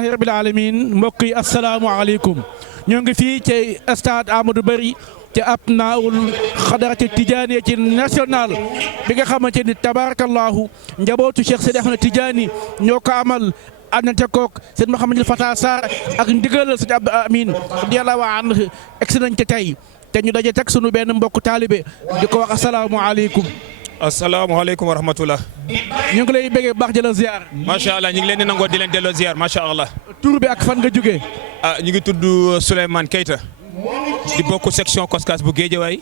alhamdulilahi rabil alamin mbokk yi asalaamaaleykum ñoo ngi fii ci stade Amadou Barry ci abnaul xadarati tijaani ci national bi nga xamante ni tabarakallahu njabootu Cheikh Seydi Ahmed Tidiane ñoo ko amal àndante koog sëñ Mouhamadou Fata Sarr ak ndigalal sëñ Abdou Amin radiyallahu anhu egsi nañ te tey te ñu daje teg sunu benn mbokk taalibe di ko wax asalaamaaleykum. asalaamaaleykum wa rahmatulah. ñu ngi lay bëggee baax di la ziar. macha allah ñu ngi leen di nangoo di leen delloo ziar macha allah. tur bi ak fan nga jógee. ñu ngi tudd Souleymane Keita di bokk section COSCAS bu Guédiawaye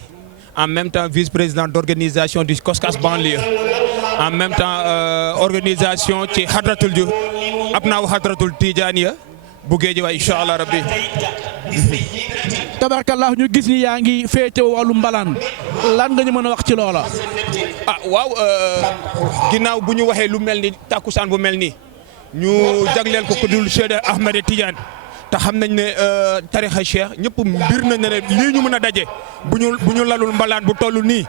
en même temps vice-président d'organisation du COSCAS banlieue en même temps organisation ci hadratul ju abnaaw hadratul Tijaaniya bu Guédiawaye incha allah rabbi. tabarkallah ñu gis ni yaa ngi féete wàllu mbalaan lan nga ñu mën a wax ci loola. waaw ginnaaw bu ñu waxee lu mel ni takkusaan bu mel nii ñu jagleel ko ku dul Cheikh Ahmed Tidiane te xam nañ ne tarixa Cheikh ñëpp mbir nañ ne lii ñu mën a daje bu ñu lalul mbalaan bu toll nii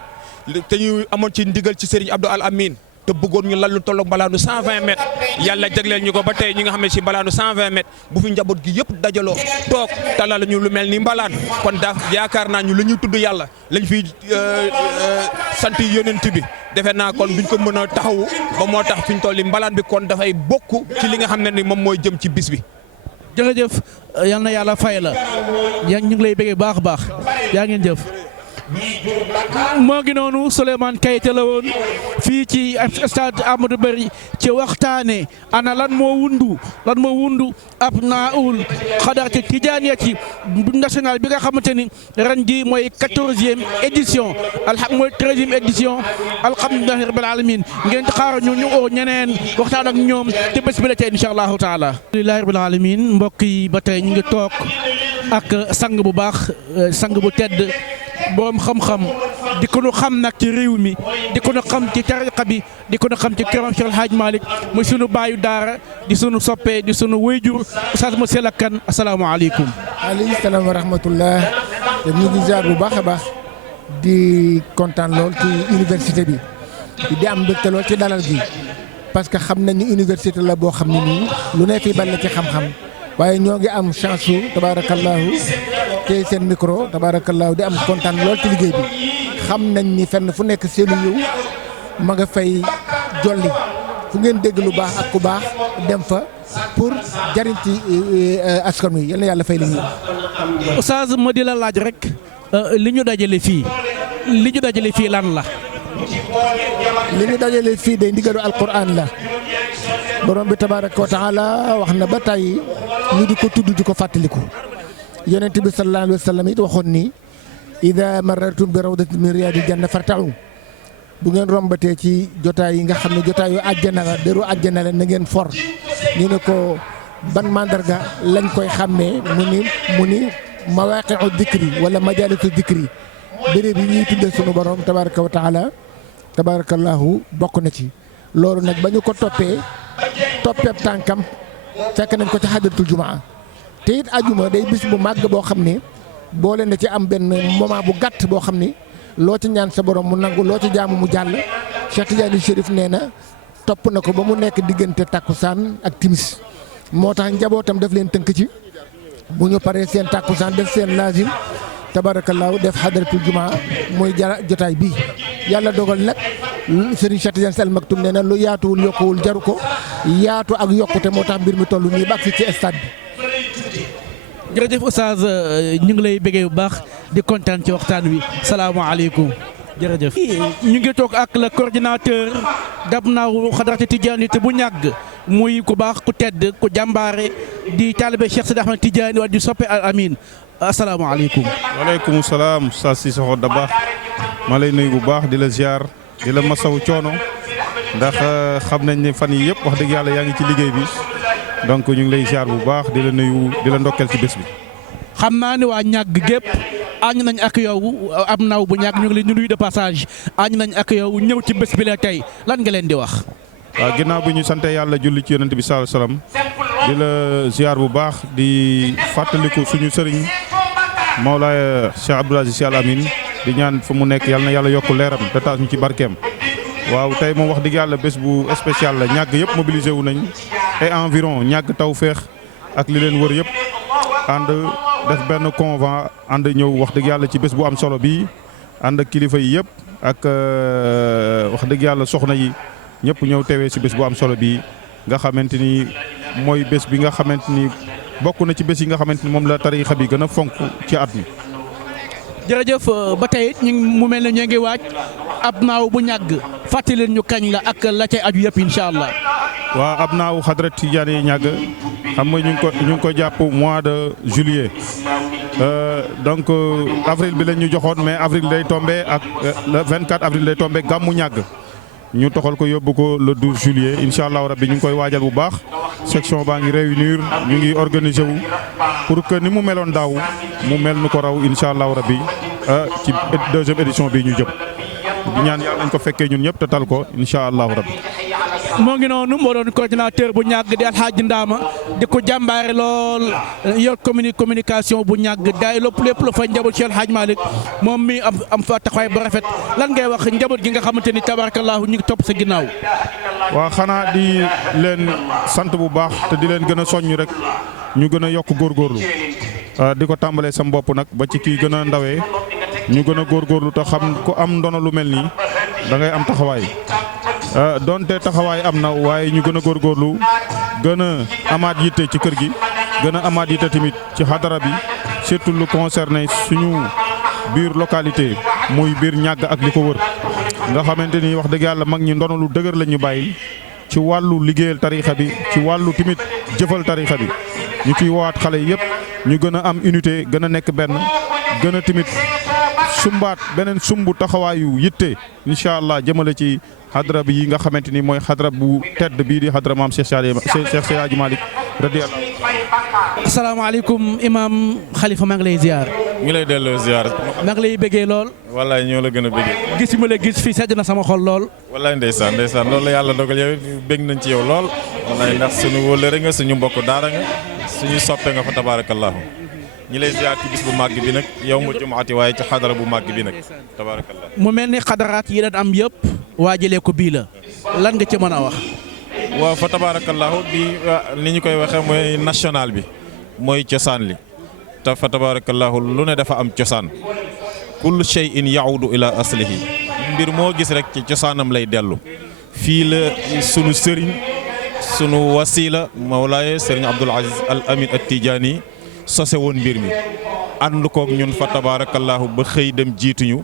te ñu amoon ci ndigal ci Serigne Abdou Al Amin te bëggoon ñu lallu tolloog mbalaanu 120 mètres yàlla jagleel ñu ko ba tey ñi nga xam ne si mbalaanu 120 mètres bu fi njaboot gi yëpp dajaloo toog talal ñu lu mel ni mbalaan kon daa yaakaar naa ñu la ñuy tudd yàlla lañ fiy sant yonent bi defe naa kon buñ ko mën a taxawu ba moo tax fi ñu toll nii mbalaan bi kon dafay bokk ci li nga xam ne ni moom mooy jëm ci bis bi. jërëjëf yal na yàlla fay la yaa ñu ngi lay bëggee baax a baax yaa ngeen jëf. moo ngi noonu Souleymane Keita la woon fii ci stade Amadou Barry ci waxtaane ana lan moo wundu abnaul xadarati tijaaniyati national bi nga xamante ni ren ji mooy 14e édition mooy 13e édition alhamdulilahi rabbil alamin ngeen xaar ñu oo ñeneen waxtaan ak ñoom te bés bi la tey incha allahu taala alhamdulilahi rabbil alamin mbokk yi ba tey ñu ngi toog ak sang bu baax sang bu tedd borom xam-xam di ko nu xam nag ci réew mi di ko nu xam ci tariqa bi di ko nu xam ci këram Cheikh El Hadj Malick muy sunu baayu daara di sunu soppe di sunu wayjur Oustaz Massyla Kane asalaamaaleykum. aleykum salaam wa rahmatullah ñu ngi ziar bu baax a baax di kontaan lool ci université bi di am mbégte lool ci dalal gi parce que xam nañ ni université la boo xam ne nii lu ne fi bal ci xam-xam waaye ñoo ngi am chance su tabaarakallaahu te seen micro tabaarakallaahu di am kontaan lool ci liggéey bi xam nañ ni fenn fu nekk seenu yiw ma nga fay jolli fu ngeen dégg lu baax ak ku baax dem fa pour jariñ ci askan wi yal na yàlla fay li ñu. Oustaz ma di la laaj rek li ñu dajale fii lan la. li ñu dajale fii day ndigalu alquran la borom bi tabaaraka wa taala wax na ba tey ñu di ko tudd di ko fàttaliku. yonent bi sallallahu alayhi wa sallam it waxoon ni ida marartum bi rawdatin min riyaadil janna farta'u bu ngeen rombatee ci jotaay yi nga xam ne jotaay yu àjjana la deru àjjana la na ngeen for ñu ne ko ban mandarga lañ koy xàmmee mu ni mawaaqi'u dikri wala majaalisu dikri béréb yi ñuy tuddee sunu borom tabaraka wa taala tabarakallahu bokk na ci loolu nag ba ñu ko toppeeb tànkam fekk nañ ko ci xadratul jumaa te it ajuma day bis bu màgg boo xam ne boole na ci am benn moment bu gàtt boo xam ni loo ci ñaan sa borom mu nangu loo ci jaamu mu jàll Cheikh Tidiane Chérif nee na topp na ko ba mu nekk diggante takkusaan ak timis moo tax njabootam daf leen tënk ci bu ñu paree seen takkusaan def seen laazim tabaarakallaahu def xadaratul jumaa mooy jotaay bii yàlla dogal nag Serigne Cheikh Tidiane Sy Al Maktoum nee na lu yaatuwul yokkuwul jaru ko yaatu ak yokkute moo tax mbir mi toll nii ba agsi ci stade bi. jërëjëf Oustaz ñu ngi lay bëggee bu baax di kontaan ci waxtaan wi salaamaaleykum jërëjëf. ñu ngi toog ak le coordinateur d'abnaaw xadarati Tidiane te bu ñàgg muy ku baax ku tedd ku jàmbaare di taalibe Cheikh Seydi Ahmed Tidiane wala di soppe Al Amin asalaamaaleykum. waaleykum salaam Oustaz Cissokho Dabakh ma lay nuyu bu baax di la ziar di la masawu coono ndax xam nañ ne fan yii yëpp wax dëgg yàlla yaa ngi ci liggéey bi. donc ñu ngi lay ziar bu baax di la nuyu di la ndokkeel ci bés bi. xam naa ne waa ñàgg gépp ànd nañ ak yow am naw bu ñàgg ñu ngi leen di nuyu de passage ànd nañ ak yow ñëw ci bés bi la tey lan nga leen di wax. waaw ginnaaw bi ñu sante yàlla julli ci yonent bi sallallahu alayhi wasallam di la ziar bu baax di fàttaliku suñu sëriñ Mawlaaya Cheikh Abdoul Aziz Sy Al Amine di ñaan fu mu nekk yàlla na yàlla yokk leeram te taas ñu ci barkeem. waaw tey moom wax dëgg yàlla bés bu spécial la ñàgg yëpp mobilisé wu nañ et environ ñàgg Tawfekh ak li leen wër yëpp ànd def benn convent ànd ñëw wax dëgg yàlla ci bés bu am solo bii ànd ak kilifa yi yëpp ak wax dëgg yàlla soxna yi ñëpp ñëw teewee si bés bu am solo bii nga xamante ni mooy bés bi nga xamante ni bokk na ci bés yi nga xamante ni moom la tariixa bi gën a fonk ci at mi. jërëjëf ba tey ñu mu mel ne ñu ngi waaj ab naaw bu ñàgg fàttali ñu kañ la ak la cay aju yëpp incha allah. waaw ab naaw xadrat Tidiane yi ñàgg xam nga ñu ngi ko jàpp mois de juillet donc avril bi lañ ñu joxoon mais avril day tombé ak le 24 avril day tombé gàmmu ñàgg ñu toxal ko yóbbu ko le 12 juillet incha allah rabbi ñu ngi koy waajal bu baax section baa ngi réunir ñu ngi organiser wu pour que ni mu meloon daaw mu mel nu ko raw incha allah rabbi ci deuxième édition bi ñu jëm di ñaan yàlla nañ ko fekkee ñun ñëpp te tal ko incha allahu rabbi. moo ngi noonu moo doon coordinateur bu ñàgg di Alxaaji Ndaama di ko jàmbaare lool yor communication bu ñàgg daay lépp la fa njaboot ci Alxaaji Malick moom mi am fa taxawaay bu rafet lan ngay wax njaboot gi nga xamante ni tabarakallahu ñu ngi topp sa ginnaaw. waa xanaa di leen sant bu baax te di leen gën a soññ rek ñu gën a yokk góorgóorlu di ko tàmbalee sa bopp nag ba ci kii gën a ndawee ñu gën a góorgóorlu te xam ku am ndono lu mel nii da ngay am taxawaay. donte taxawaay am na waaye ñu gën a góorgóorlu gën a amaat yitte ci kër gi gën a amaat yitte tamit ci xadara bi surtout lu concerné suñu biir localité muy biir ñàgg ak li ko wër nga xamante ni wax dëgg yàlla mag ñi ndono lu dëgër la ñu bàyyi ci wàllu liggéeyal tariixa bi ci wàllu tamit jëfal tariixa bi ñu ciy woowaat xale yëpp ñu gën a am unité gën a nekk benn gën a tamit sumbaat beneen sumbu taxawaayu yitte incha allah jëmale ci xadra bi yi nga xamante ni mooy xadra bu tedd bii di xadra maam Cheikh Seydi Malick radiyallahu. asalaamaaleykum imaam Khalifa maa ngi lay ziar. ngi lay delloo ziar. maa ngi lay bëggee lool. wallaay ñoo la gën a bëggee. gis ma la gis fii sedd na sama xol lool. wallaay ndeysaan loolu la yàlla dogal yow bëgg nañ ci yow lool. wallaay ndax suñu wóllëre nga suñu mbokk daara nga suñu soppe nga fa tabaarakallaahu ñi lay ziar ci bis bu màgg bi nag yow mu jumaati waaye ci xadara bu màgg bi nag tabaarakallaahu mu mel ni xadaraat yi daan am yëpp waajalee ko bii la lan nga ci mën a wax. waaw fa tabaarakallaahu bi ni ñu koy waxee mooy national bi mooy cosaan li te fa tabaarakallaahu lu ne dafa am cosaan kullu shay'in ya'udu ila aslihi mbir moo gis rek ci cosaanam lay dellu fii la sunu sëriñ sunu wasila mawlaaye sëriñ Abdoul Aziz Al Amin At Tijaani sose woon mbir mi ànd koog ñun fa tabaarakallaahu ba xëy dem jiituñu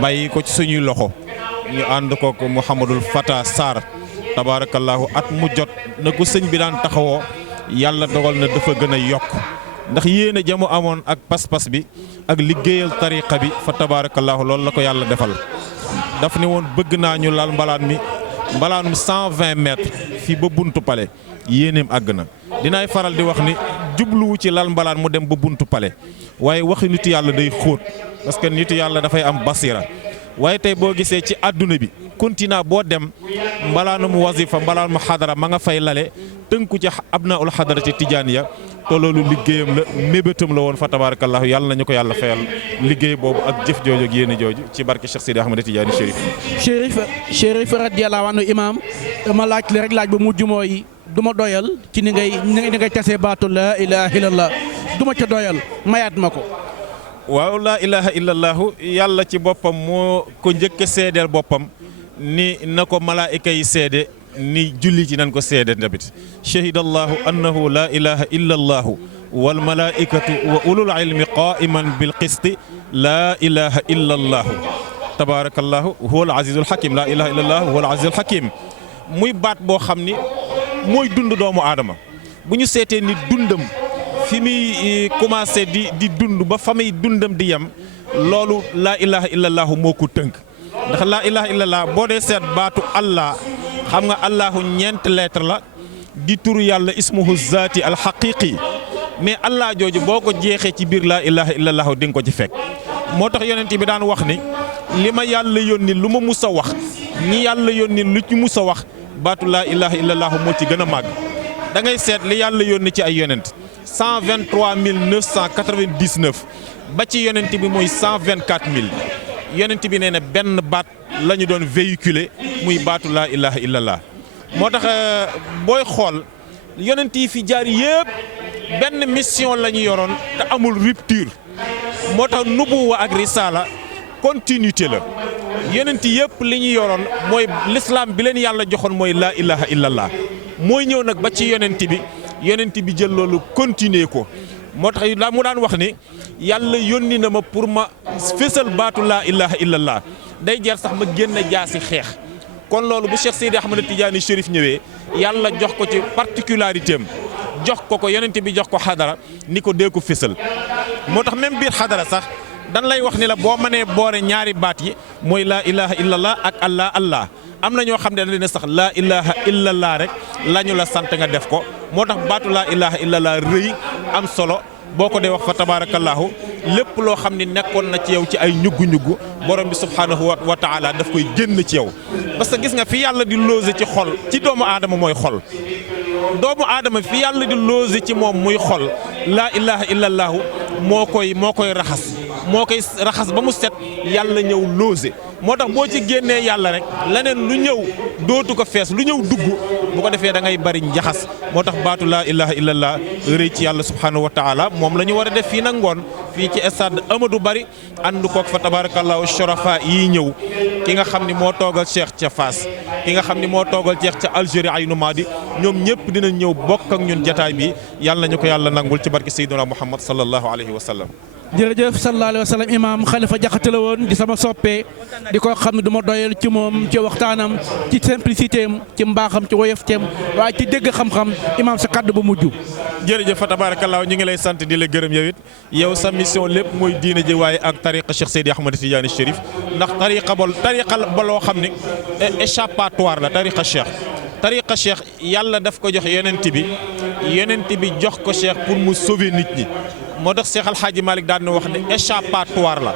bàyyi ko ci suñuy loxo ñu ànd koog Mouhamadul Fata Sarr tabaarakallaahu at mu jot na ko sëñ bi daan taxawoo yàlla dogal na dafa gën a yokk ndax yéen a jamu amoon ak pas-pas bi ak liggéeyal tariqa bi fa tabaarakallaahu loolu la ko yàlla defal daf ne woon bëgg naa ñu laal mbalaanum 120 mètres fii ba buntu pale yéeneem àgg na dinaay faral di wax ni jubluwu ci lal mbalaan mu dem ba buntu pale waaye waxi nitu yàlla day xóot parce que nitu yàlla dafay am basira waaye tey boo gisee ci àdduna bi continent boo dem mbalaanum wazifa mbalaanum xadara ma nga fay lale tënku ci abnaul xadarati tijaaniya te loolu liggéeyam la mébétam la woon fa tabarakallahu yàlla nañu ko yàlla fayal liggéey boobu ak jëf jooju ak yéene jooju ci barke Cheikh Sidi Ahmad Tidiane Chérif radiyallahu anhu imaam ma laaj la rek laaj ba mujj mooy du ma doyal ci ni ngay tasee baatu laa ilaha illallah du ma ca doyal mayaat ma ko. waaw laa ilaha illallahu yàlla ci boppam moo ko njëkk a seedeel boppam ni na ko malaayika yi seede ni julli ci nan ko seede tamit shahidallahu annahu laa ilaha illallahu wal malaikatu wa ulul ilmi qaiman bil qisti laa ilaha illallahu tabarakallahu huwal azizul hakim laa ilaha illallahu huwal azizul hakim muy baat boo xam ni mooy dund doomu aadama bu ñu seetee ni dundam fi muy commencé di dund ba fa muy dundam di yem loolu laa ilaha illallahu moo ko tënk ndax laa ilaha illallah boo dee seet baatu allah xam nga allahu ñeent lettre la di turu yàlla ismuhu zaati alxaqiqi mais allah jooju boo ko jeexee ci biir laa ilaha illallahu di nga ko ci fekk moo tax yonent bi daan wax ni li ma yàlla yónni lu ma mus a wax ñi yàlla yónni lu ci mus a wax baatu laa ilaha illallahu moo ci gën a màgg da ngay seet li yàlla yónni ci ay yonent 123 999 ba ci yonent bi mooy 124 000 yonent bi nee na benn baat la ñu doon véhiculer muy baatu laa ilaha illallah moo tax booy xool yonent yi fi jaar yëpp benn mission la ñu yoroon te amul rupture moo tax nubuwa ak risaala continuité la yonent yëpp li ñu yoroon mooy l'islam bi leen yàlla joxoon mooy laa ilaha illallah mooy ñëw nag ba ci yonent bi jël loolu continuer ko moo tax daa mu daan wax ni yàlla yónni na ma pour ma fésal baatu laa ilaha illallah day jar sax ma génn jaasi xeex kon loolu bu Cheikh Seydi Ahmad Tidiane Chérif ñëwee yàlla jox ko ci particularité am jox ko yonent bi jox ko xadara ni ko dee ko fésal moo tax même biir xadara sax dan lay wax ni la boo mënee boore ñaari baat yi mooy laa ilaha illallah ak allah am na ñoo xam ne dañ ne sax laa ilaha illallah rek lañu la sant nga def ko moo tax baatu laa ilaha illallah rëy am solo boo ko dee wax fa tabarakallahu lépp loo xam ni nekkoon na ci yow ci ay ñuggu-ñuggu borom bi subhanahu wa taala daf koy génn ci yow parce que gis nga fi yàlla di loose ci xol ci doomu aadama mooy xol doomu aadama fi yàlla di loose ci moom muy xol laa ilaha illallahu moo koy raxas ba mu set yàlla ñëw loose moo tax boo ci génnee yàlla rek leneen lu ñëw dootu ko fees lu ñëw dugg bu ko defee da ngay bari njaxas moo tax baatu laa ilaha illallah rëy ci yàlla subhanahu wa taala moom la ñu war a def fii nag ngoon fii ci stade Amadou Barry ànd koog fa tabarakallahu shurafa yi ñëw ki nga xam ni moo toogal Cheikh ca Fass ki nga xam ni moo toogal Cheikh ca Algérie Aynou Madi ñoom ñëpp dinañ ñëw bokk ak ñun jataay bi yàlla nañu ko yàlla nangul ci barke Seydina Muhammad sallallahu alayhi wa sallam. jërëjëf sallallahu alayhi wa sallam imaam Khalifa Diakhaté la woon di sama soppee di ko xam ne du ma doyal ci moom ci waxtaanam ci simplicité am ci mbaaxam ci woyofteem waaye ci dégg xam-xam imaam sa kàddu bu mujj. jërëjëf fa tabaarakallaa ñu ngi lay sant di la gërëm yow it yow sa mission lépp mooy diine ji waaye ak tariqa Cheikh Seydi Ahmad Tidiane Chérif ndax tariqa ba loo xam ne échappatoire la tariqa Cheikh yàlla daf ko jox yonent bi jox ko Cheikh pour mu sauver nit ñi. moo tax Cheikh Al Hadji Malick daan na wax ne échappatoire la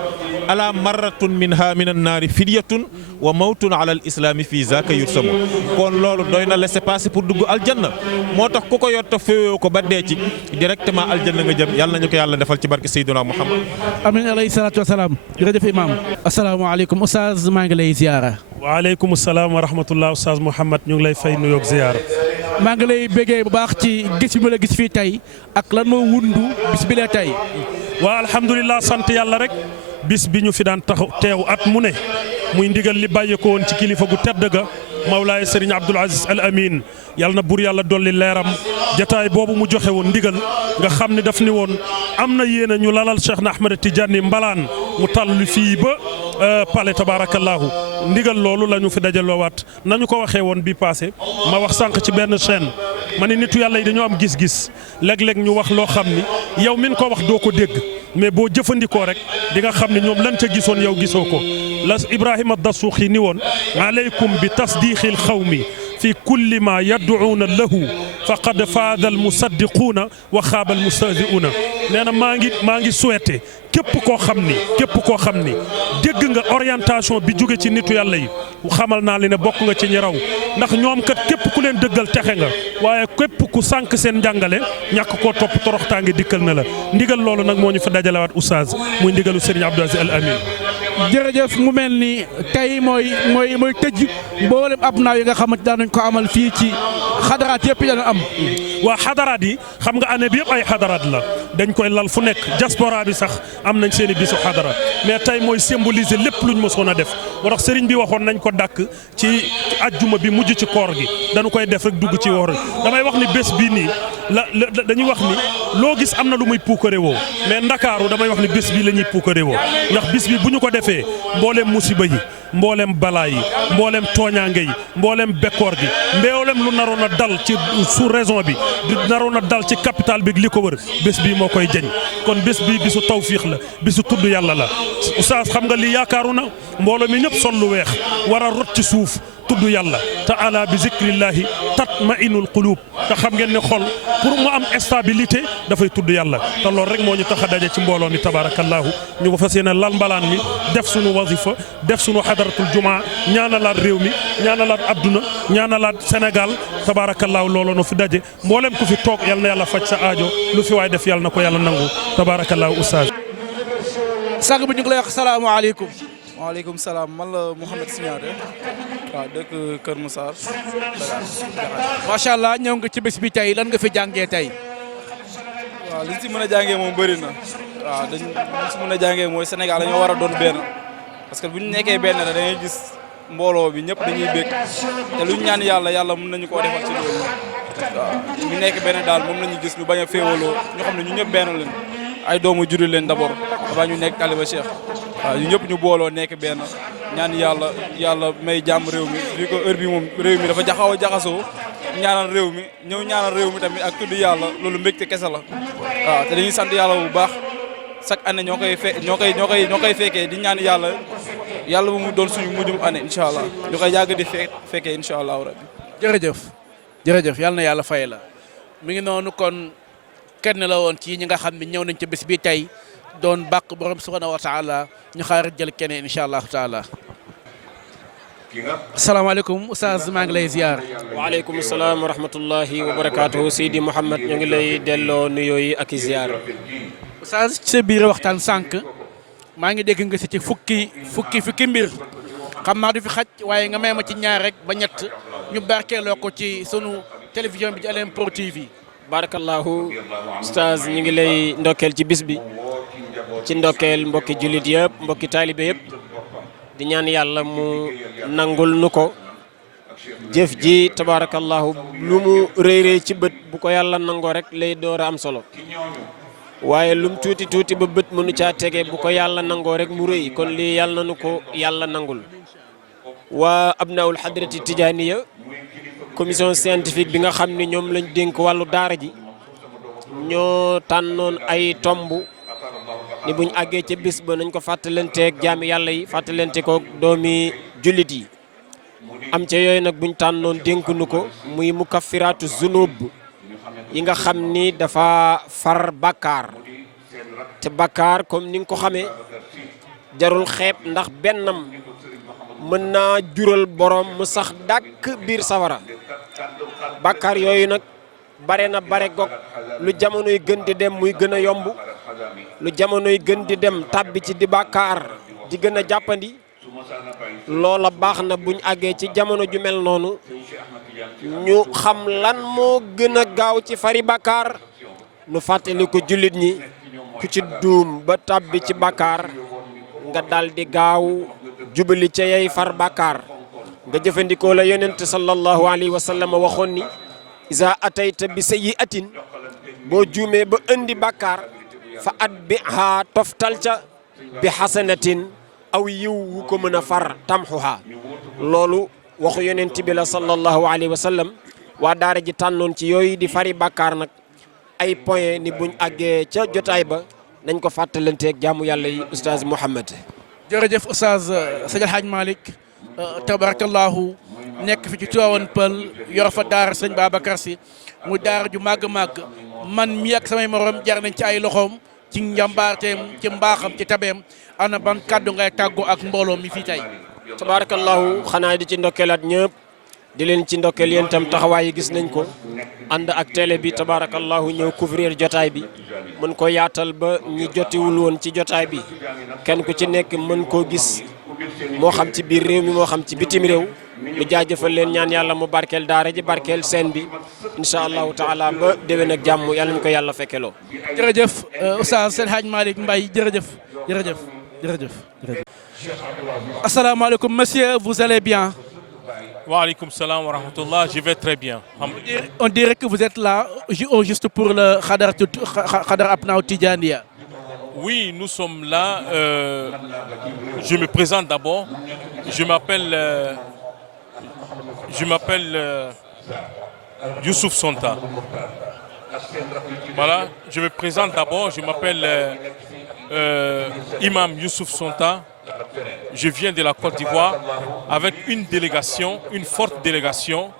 ala marratun minha min annaari fidyatun wa mawtun ala al islami fii zaka yursamu kon loolu doy na laisser-passer pour dugg aljanna moo tax ku ko yor te féewoo ko ba dee ci directement aljanna nga jëm yàlla nañu ko yàlla defal ci barke Seydina Muhammad amin alayhi salaatu wasalaam jërëjëf imam asalaamaaleykum oustaz maa ngi lay ziyaara waaleykum salaam wa rahmatullah oustaz Mouhamed ñu ngi lay fay nuyoog ziyaara maa ngi lay béggee bu baax ci gis bi ma la gis fii tey ak lan moo wundu bis bi la tey waa alhamdulilah sant yàlla rek bis bi ñu fi daan teew at mu ne muy ndigal li bàyyeekoo woon ci kilifa gu tedd ga Mawlaay Serigne Abdoul Aziz Al Amin yàlla na buur yàlla dolli leeram jataay boobu mu joxe woon ndigal nga xam ne daf ni woon am na yéen a ñu lalal Cheikh na Ahmed Tidiane mbalaan mu tàll fii ba pale tabarakallahu ndigal loolu la ñu fi dajaloowaat nañu ko waxee woon bi passé ma wax sànq ci benn chaîne ma ne nitu yàlla yi dañoo am gis-gis léeg-léeg ñu wax loo xam ni yow min ko wax doo ko dégg mais boo jëfandikoo rek di nga xam ne ñoom lan ca gisoon yow gisoo ko la Ibrahima Dasuuxi ni woon aleykum bi tasdiqil xawmi fi kulli ma yad'uuna lahu faqad faada al musaddiquuna wa xaaba al mustahzi'uuna nee na maa ngi souhaité képp koo xam ni dégg nga orientation bi jóge ci nitu yàlla yi xamal naa li ne bokk nga ci ñi raw ndax ñoom kat képp ku leen dëggal texe nga waaye képp ku sànq seen njàngale ñàkk koo topp toroxtaange dikkal na la ndigal loolu nag moo ñu fa dajalewaat oustaz muy ndigalu Serigne Abdou Aziz Al Amin. jërëjëf mu mel ni tey mooy tëj mboolem ab naaw yi nga xamante daan nañ ko amal fii ci xadaraat yëpp dana am. waa xadaraat yi xam nga année bi yëpp ay xadaraat la dañ koy lal fu nekk diaspora bi sax am nañ seen i bisu xadara mais tey mooy symboliser lépp luñ mësoon a def moo tax sëriñ bi waxoon nañ ko dàkk ci ajjuma bi mujj ci koor gi dañu koy def rek dugg ci woor damay wax ni bés bii nii dañuy wax ni loo gis am na lu muy puukare woo mais ndakaaru damay wax ni bés bii la ñuy puukare woo ndax bés bi bu ñu ko defee mbooleem musiba yi mboolem balaa yi mboolem tooñaange yi mboolem bekkoor gi mboolem lu naroon a dal ci sous raison bi di naroon a dal ci capital bi li ko wër bés bii moo koy jañ kon bés bii bisu tawfiix la bisu tudd yàlla la oustaz xam nga li yaakaaru na mbooloo mi ñëpp sol lu weex war a rot ci suuf tudd yàlla te ala bi zikrillahi tatmainul qulub te xam ngeen ne xol pour mu am stabilité dafay tudd yàlla te loolu rek moo ñu tax a daje ci mbooloo mi tabarakallahu ñu ko fas yéene lal mbalaan mi def sunu wazifa def sunu xadaratul jumaa ñaanalaat réew mi ñaanalaat adduna ñaanalaat Sénégal tabarakallahu looloo no fi daje mboolem ku fi toog yal na yàlla faj sa aajo lu fi waay def yàlla na ko yàlla nangu tabarakallahu oustaz. sànq bi ñu ngi lay wax salaamaaleykum. waaleykum salaam man la Mouhamed Signaté waaw dëkk Kër Moussar. macha allah ñëw nga ci bés bi tey lan nga fi jàngee tey. waaw li si mën a jàngee moom bëri na waaw li si mën a jàngee mooy Sénégal dañoo war a doon benn parce que bu ñu nekkee benn da ngay gis mbooloo bi ñëpp dañuy bég te lu ñu ñaan yàlla mën nañu koo defal ci loolu waaw ñu nekk benn daal moom la ñu gis ñu bañ a féewaloo ñu xam ne ñu ñëpp benn leen ay doomu juri leen d'abord avant ñu nekk Taliba Cheikh waaw ñu ñëpp ñu booloo nekk benn ñaan yàlla may jàmm réew mi vu que heure bi moom réew mi dafa xaw a jaxasoo ñaanal réew mi ñëw ñaanal réew mi tamit ak tudd yàlla loolu mbégte kese la waaw te dañuy sant yàlla bu baax chaque année ñoo koy fekkee di ñaan yàlla bu mu doon suñu mujjum année incha allah ñu koy yàgg di fekkee incha allahu rabbi. jërëjëf yàlla na yàlla fay la mi ngi noonu kon kenn la woon ci ñi nga xam ne ñëw nañ ca bés bi tey doon bàq borom subhanahu wa taala ñu xaar jël keneen incha allahu taala. asalaamaaleykum oustaz maa ngi lay ziar. waaleykum salaam wa rahmatullahi wa barakaatuhu Seydi Mouhamed ñu ngi lay delloo nuyoo yi ak i ziar. oustaz ci sa biir waxtaan sànq maa ngi dégg nga si ci fukki mbir xam naa du fi xaj waaye nga may ma ci ñaar rek ba ñett ñu barkeeloo ko ci sunu télévision bi ci LMPROD TV. barakallahu oustaz ñu ngi lay ndokkeel ci bis bi ci ndokkeel mbokki jullit yëpp mbokki taalibe yëpp di ñaan yàlla mu nangul nu ko jëf ji tabarakallahu lu mu réy ci bët bu ko yàlla nangoo rek lay door a am solo waaye lum tuuti ba bët mënu caa tege bu ko yàlla nangoo rek mu rëy kon lii yàlla na nu ko yàlla nangul waa abnaul hadrati tijaniya commission scientifique bi nga xam ne ñoom lañ dénk wàllu daara ji ñoo tànnoon ay tomb ni buñ àggee ca bis ba nañ ko fàttalanteeg jaami yàlla yi fàttalante ko doomi jullit yi am ca yooyu nag buñ tànnoon dénk nu ko muy mukaffiraatu zunub yi nga xam ni dafa far bàkkaar te bàkkaar comme ni nga ko xamee jarul xeeb ndax bennam mën naa jural borom mu sax dàkk biir sawara bàkkaar yooyu nag bare gog lu jamonoy gën di dem muy gën a yomb lu jamonoy gën di dem tàbbi ci di bàkkaar di gën a jàppandi loola baax na buñ àggee ci jamono ju mel noonu ñu xam lan moo gën a gaaw ci fari bàkkaar nu fàttali ko jullit ñi ku ci duum ba tàbbi ci bàkkaar nga dal di gaaw jubali ca yay far bàkkaar nga jëfandikoo la yonent sallallahu alayhi wa sallam waxoon ni iza atayta bi sayyi'atin boo juumee ba indi bàkkaar fa atbiha toftal ca bi xasanatin aw yiw wu ko mën a far tamxuha loolu waxu yonent bi la sallallahu alayhi wa sallam waa daara ji tànnoon ci yooyu di fari bàkkaar nag ay point ni buñ àggee ca jotaay ba nañ ko fàttalanteeg jaamu yàlla yi oustaz Mouhamed. jërëjëf oustaz Seydi El Hadj Malick tabarakallahu nekk fi ci Tivaouane Peulh yor fa daara sëñ Babacar Sy mu daara ju màgg man mi ak samay morom jar nañ ci ay loxoom ci njàmbaarteem ci mbaaxam ci tabeem ana ban kàddu ngay tàggoo ak mbooloo mi fii tey. tabarakallahu xanaa di ci ndokkeelaat ñëpp di leen ci ndokkeel yéen itam taxawaay yi gis nañ ko ànd ak télé bi tabarakallahu ñëw couvrir jotaay bi mën ko yaatal ba ñi jotiwul woon ci jotaay bi kenn ku ci nekk mën koo gis moo xam ci biir réew mi moo xam ci bitim réew lu jaajëfal leen ñaan yàlla mu barkeel daara ji barkeel seen bi incha allahu taala ba déwén ak jàmm yàlla ñu ko yàlla fekkeloo. jërëjëf oustaz Seydi El Hadj Malick Mbaye jërëjëf. asalaamaaleykum monsieur, vous allez bien? Wa alaykoum salam wa rahmatullah, je vais très bien. On dirait que vous êtes là juste pour le Khadar Abnaou Tidjaniya. Oui, nous sommes là. Je me présente d'abord. Je m'appelle Youssouf Sonta. Voilà, je me présente d'abord. Je m'appelle Imam Youssouf Sonta. Je viens de la Côte d'Ivoire avec une délégation, une forte délégation.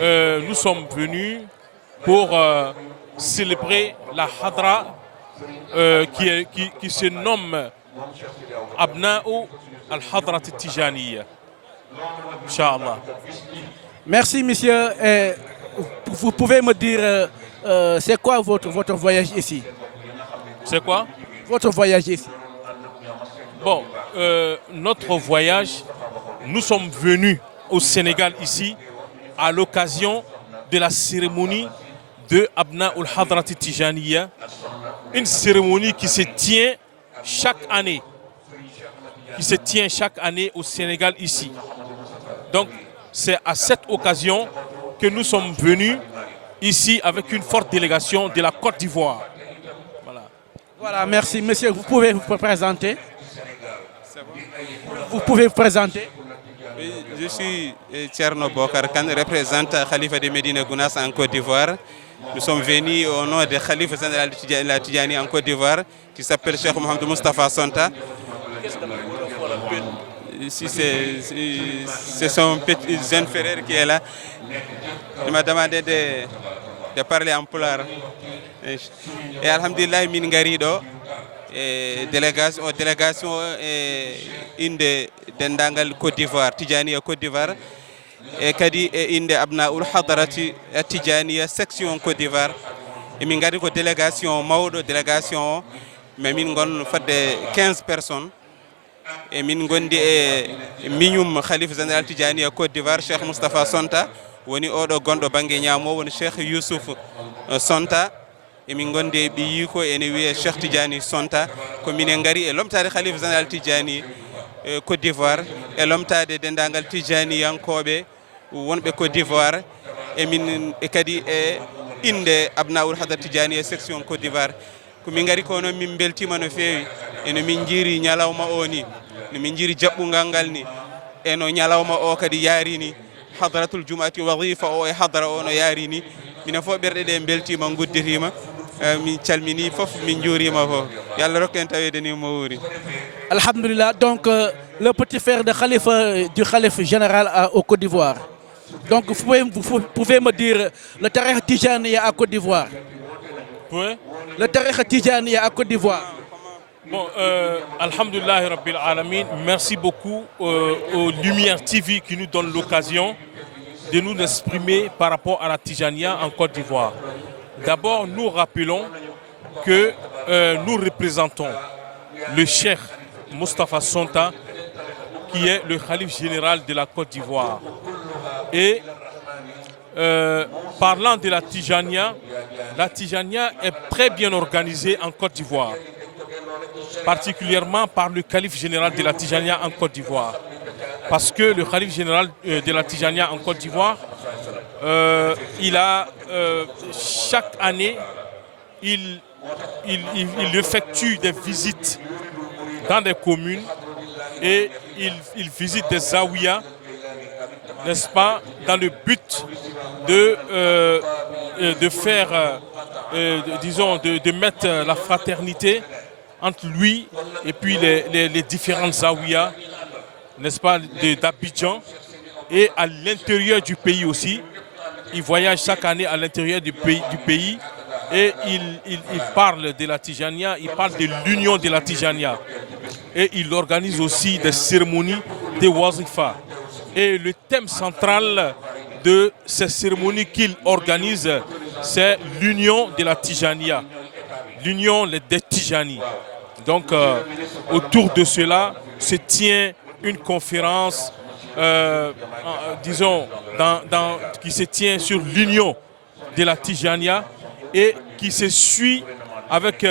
Nous sommes venus pour célébrer la Hadra qui se nomme Abna'u al-Hadra Tijaniya. Inch'Allah. Merci monsieur. Vous pouvez me dire c'est quoi votre voyage ici? C'est quoi? Votre voyage ici. Bon, notre voyage, nous sommes venus au Sénégal ici à l'occasion de la cérémonie de Abna ul Hadrati Tijaniya, une cérémonie qui se tient chaque année, au Sénégal ici. Donc c'est à cette occasion que nous sommes venus ici avec une forte délégation de la Côte d'Ivoire. Voilà, merci. Monsieur, vous pouvez vous présenter? Vous pouvez vous présenter? Oui, je suis Thierno Bokar Khan, représentant Khalifa de Médina Gounass en Côte d'Ivoire. Nous sommes venus au nom de Khalifa général de la Tidjani en Côte d'Ivoire, qui s'appelle Cheikh Mohamed Moustapha Sonta. Ici, c'est son petit jeune frère qui est là. Il m'a demandé de parler en pulaar. Et alhamdulillah, min ngarido délégation inde dendangal Côte d'Ivoire, Tidjaniya Côte d'Ivoire. Et kadi inde Abnaul Hadarati Tidjaniya section Côte d'Ivoire. Et min ngari ko délégation mawdo délégation mais min gon fadde 15 personnes. Et min gondi e miñum Khalifa général Tidjaniya Côte d'Ivoire Cheikh Moustapha Sonta woni oɗo gonɗo banggue ñamo woni Cheikh Youssouf Sonta. E min gondi ɓe yi ko ene wiye Cheikh Tidjani Sonta ko minen gari e lomtade Khalifa général Tidjani Côte d'Ivoire e lomtade dendagal Tidjaniyankoɓe wonɓe Côte d'Ivoire e min e kadi e inde Abnaul Hadar Tidjani section Côte d'Ivoire ko min gari ko noon min beltima no fewi eno min jiiri ñalawma o ni no min jiiri jaɓɓungal ngal ni eno ñalawma o kadi yaari ni hadratul jumati wadifa o e hadara o no yaari ni minen fof ɓerɗe ɗe beltima gudditima min calmini fof min juurima fof yo Allah rokku en tawede ni mo wuuri. Alhamdulillah, donc le petit frère de Khalifa, du Khalife général au Côte d'Ivoire. Donc vous pouvez me dire le Tariqa Tidjaniya à Côte d'Ivoire? Oui. Le Tariqa Tidjaniya à Côte d'Ivoire. Bon, alhamdulillah Rabbil Alamin, merci beaucoup aux Lumières TV qui nous donnent l'occasion de nous exprimer par rapport à la Tidjaniya en Côte d'Ivoire. D'abord, nous rappelons que nous représentons le Cheikh Moustapha Sonta, qui est le Khalife général de la Côte d'Ivoire. Et parlant de la Tidjaniya est très bien organisée en Côte d'Ivoire, particulièrement par le Khalife général de la Tidjaniya en Côte d'Ivoire. Parce que le Khalife général de la Tidjaniya en Côte d'Ivoire, il a chaque année, il effectue des visites dans des communes et il visite des zawiyas, n'est-ce pas, dans le but de faire, disons, de mettre la fraternité entre lui et puis les différentes zawiyas, n'est-ce pas, d'Abidjan, et à l'intérieur du pays aussi. Il voyage chaque année à l'intérieur du pays et il parle de la Tidjaniya, il parle de l'union de la Tidjaniya. Et il organise aussi des cérémonies de wazifa. Et le thème central de ces cérémonies qu'il organise, c'est l'union de la Tidjaniya, l'union des Tidjani. Donc, autour de cela se tient une conférence, disons, qui se tient sur l'union de la Tidjaniya et qui se suit avec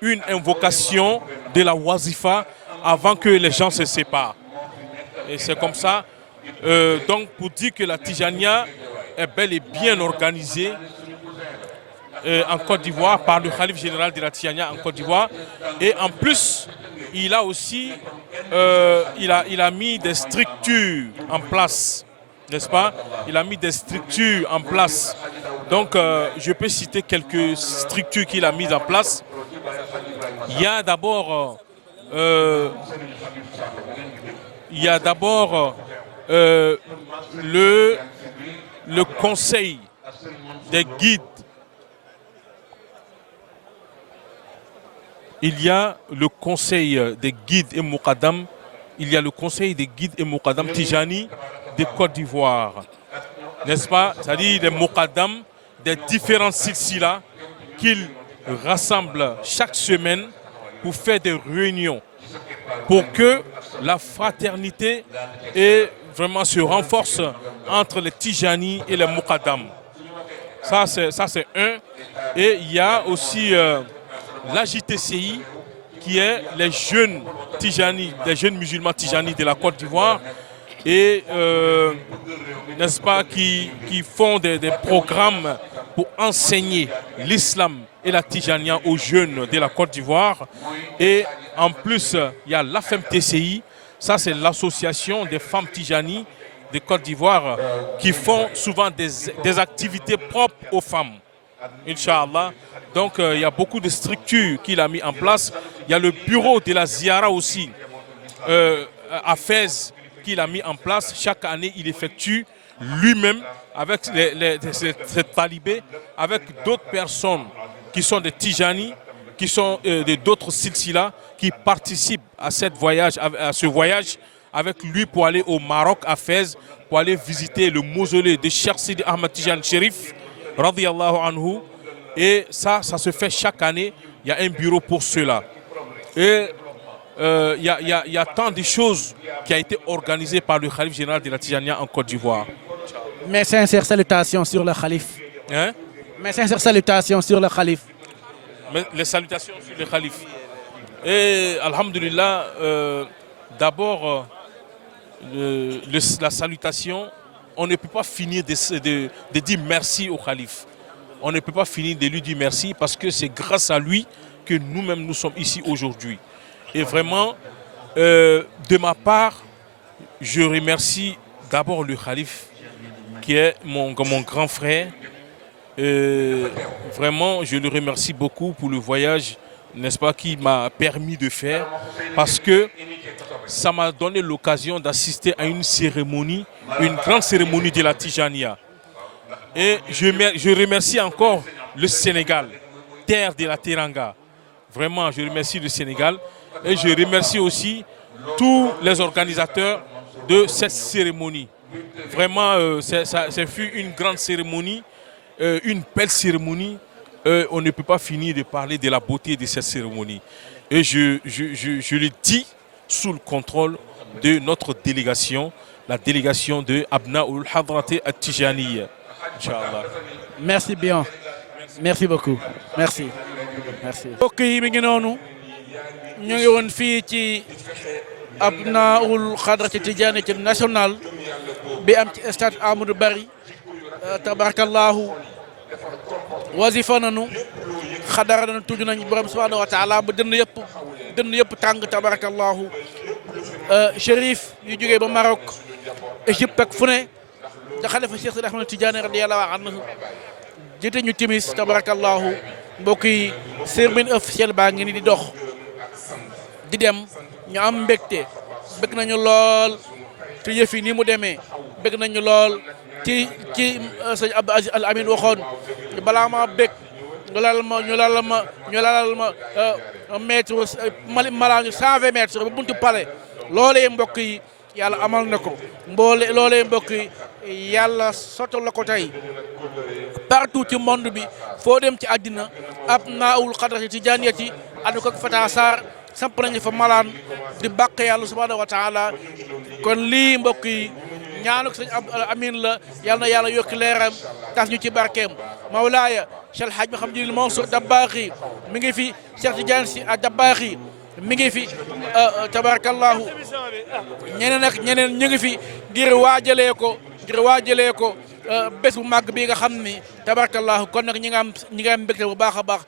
une invocation de la wazifa avant que les gens se séparent. Et c'est comme ça. Donc, pour dire que la Tidjaniya est bel et bien organisée en Côte d'Ivoire par le Khalife général de la Tidjaniya en Côte d'Ivoire. Et en plus, il a aussi il a mis des structures en place, n'est-ce pas? Il a mis des structures en place. Donc, je peux citer quelques structures qu'il a mises en place. Il y a d'abord le conseil des guides. Il y a le conseil des guides et Moukadam. Il y a le conseil des guides et Moukadam Tidjani de Côte d'Ivoire. N'est-ce pas? C'est-à-dire les Moukadam des différents silsilas qu'ils rassemblent chaque semaine pour faire des réunions, pour que la fraternité et vraiment se renforce entre les Tidjani et les Moukadam. Ça, c'est un. Et il y a aussi l'AJTCI, qui est les jeunes Tijani, des jeunes musulmans Tijani de la Côte d'Ivoire, et n'est-ce pas, qui font des programmes pour enseigner l'islam et la Tijania aux jeunes de la Côte d'Ivoire. Et en plus, il y a l'AFEMTCI, ça c'est l'association des femmes Tijani de Côte d'Ivoire, qui font souvent des activités propres aux femmes, Inch'Allah. Donc il y a beaucoup de structures qu'il a mis en place. Il y a le bureau de la Ziara aussi, à Fès, qu'il a mis en place. Chaque année, il effectue lui-même avec ces talibés, avec d'autres personnes qui sont des Tijani, qui sont d'autres silsila, qui participent à ce voyage avec lui pour aller au Maroc, à Fès, pour aller visiter le mausolée de Cheikh Sidi Ahmad Tijan Sherif, radiyallahu anhu. Et ça se fait chaque année. Il y a un bureau pour cela. Et il y a tant de choses qui ont été organisées par le Khalif général de la Tijania en Côte d'Ivoire. Mes sincères salutations sur le Khalif. Hein? Mes sincères salutations sur le Khalif. Les salutations sur le Khalif. Et alhamdulillah, d'abord, la salutation, on ne peut pas finir de dire merci au Khalif. On ne peut pas finir de lui dire merci parce que c'est grâce à lui que nous-mêmes nous sommes ici aujourd'hui. Et vraiment, de ma part, je remercie d'abord le Khalif, qui est mon grand frère. Vraiment, je le remercie beaucoup pour le voyage, n'est-ce pas, qu'il m'a permis de faire, parce que ça m'a donné l'occasion d'assister à une cérémonie, une grande cérémonie de la Tijania. Et je remercie encore le Sénégal, terre de la Teranga. Vraiment, je remercie le Sénégal. Et je remercie aussi tous les organisateurs de cette cérémonie. Vraiment, ça fut une grande cérémonie, une belle cérémonie. On ne peut pas finir de parler de la beauté de cette cérémonie. Et je le dis sous le contrôle de notre délégation, la délégation de Abnaoul Hadraté At-Tijaniya. Inch'Allah. Merci bien. Merci beaucoup. Merci. Merci. mbokk yi mi ngi noonu ñu ngi woon fii ci Abnaoul Hadraté Tijaniyya national bi am ci stade Amadou Barry tabarakallahu wasifa nanu xadara nañu tudd nañ borom subhanahu wa taala ba dënn yëpp tàng tabarakallahu Chérif yu jógee ba Maroc Égypte ak fu ne da xalifa Cheikh Sidi Ahmad Tidiane radiyallahu anhu jiite ñu timis tabarakallahu mbokk yi cérémonie officielle baa ngi ni di dox di dem ñu am mbégte bëgg nañu lool te yëf yi ni mu demee bëgg nañu lool ci sëñ Abdou Aziz Al Amin waxoon balaa ma bëgg ñu lalal ma mètre malaanu 120 mètres ba buntu palais loolee mbokk yi yàlla amal na ko loolee mbokk yi yàlla sottal la ko tey partout ci monde bi foo dem ci àddina Abnaoul Hadraté Tijaniyya ànd ko Fata Sarr samp nañu fa malaan di bàq yàlla subhanahu wa taala kon lii mbokk yi ñaanu ko sëñ Abdou Amin la yal na yàlla yokki leeram tas ñu ci barkeem Mawlaaya Cheikh Hadj Mouhamadul Mansour Dabakhi mi ngi fi Cheikh Tidiane Sy Dabakhi mi ngi fi tabarakallahu ñeneen ñu ngi fi ngir waajalee ko bés bu màgg bi nga xam ni tabarakallahu kon nag ñi nga am mbégte bu baax a baax